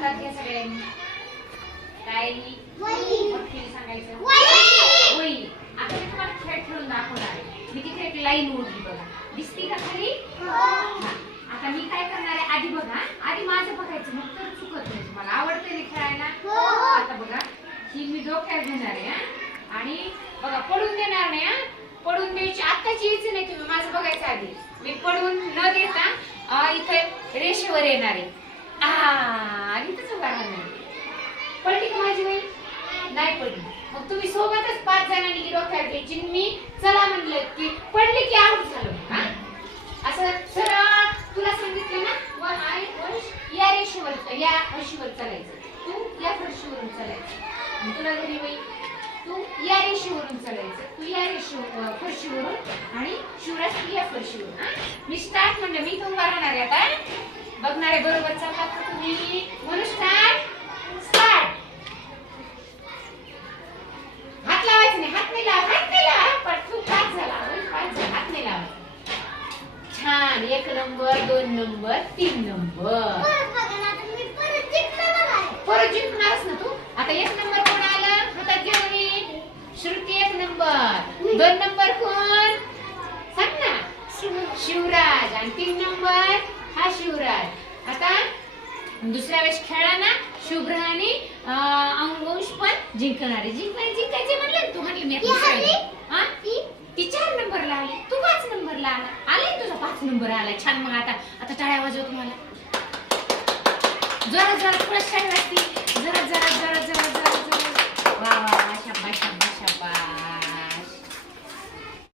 हातात घ्या सगळ्यांनी? काय सांगायचं? वही. आता मी तुम्हाला खेळ खेळून दाखवणार आहे. मी तिथे एक लाईन ओढली बघा. दिसती का हा. आता मी काय करणार आहे? आधी बघा. आधी माझं बघायचं. मग तर चुकत नाही. तुम्हाला आवडतं ना खेळायला? आता बघा. ही मी डोक्यात घेणार आहे हा. आणि बघा पडून देणार नाही हा. पडून द्यायची आत्ताच यायचं नाही. तुम्ही माझं बघायचं आधी. मी पडून न देता इथे रेषेवर येणार आहे. इथंच उभा राहणार पडली का माझी बाई? नाही पडली मग तुम्ही सोबतच पाच जणांनी डोक्यात घ्यायची मी चला म्हणलं की पडली की आऊट झालो. असं सरळ तुला सांगितलं ना वर आय वर्ष या रेषेवर या फरशीवर चालायचं. तू या फरशीवरून चालायचं. तुला घरी बाई तू या रेषेवरून चालायचं. तू या रेषे फरशीवरून आणि शिवराज तू या फरशीवरून मी स्टार्ट म्हणलं मी तुम्हाला बघणारे बरोबर. का तुम्ही म्हणून स्टार्ट स्टार्ट हात लावायचं नाही हात नाही लावा हात नाही लावा पण तू पाच झाला पाच झाला हात नाही लावा छान एक नंबर दोन नंबर तीन नंबर. परत जिंकणारच ना तू? आता एक नंबर कोण आला? हातात घेऊन ये. श्रुती एक नंबर. दोन नंबर कोण? सांग ना. शिवराज. आणि तीन नंबर? हा शिवराज. दुसऱ्या वेळेस खेळा ना शुभ्र आणि अं, अंकुश पण जिंकणार. आहे जिंकणार जिंकायचे म्हणलं तू म्हणली मी दुसऱ्या हरली? हा? ती? चार नंबरला आली. तू पाच नंबरला आला. आलाय तुझा पाच नंबर आलाय छान मग आता आता टाळ्या वाजव तुम्हाला जरा जरा थोडं शाही वाटते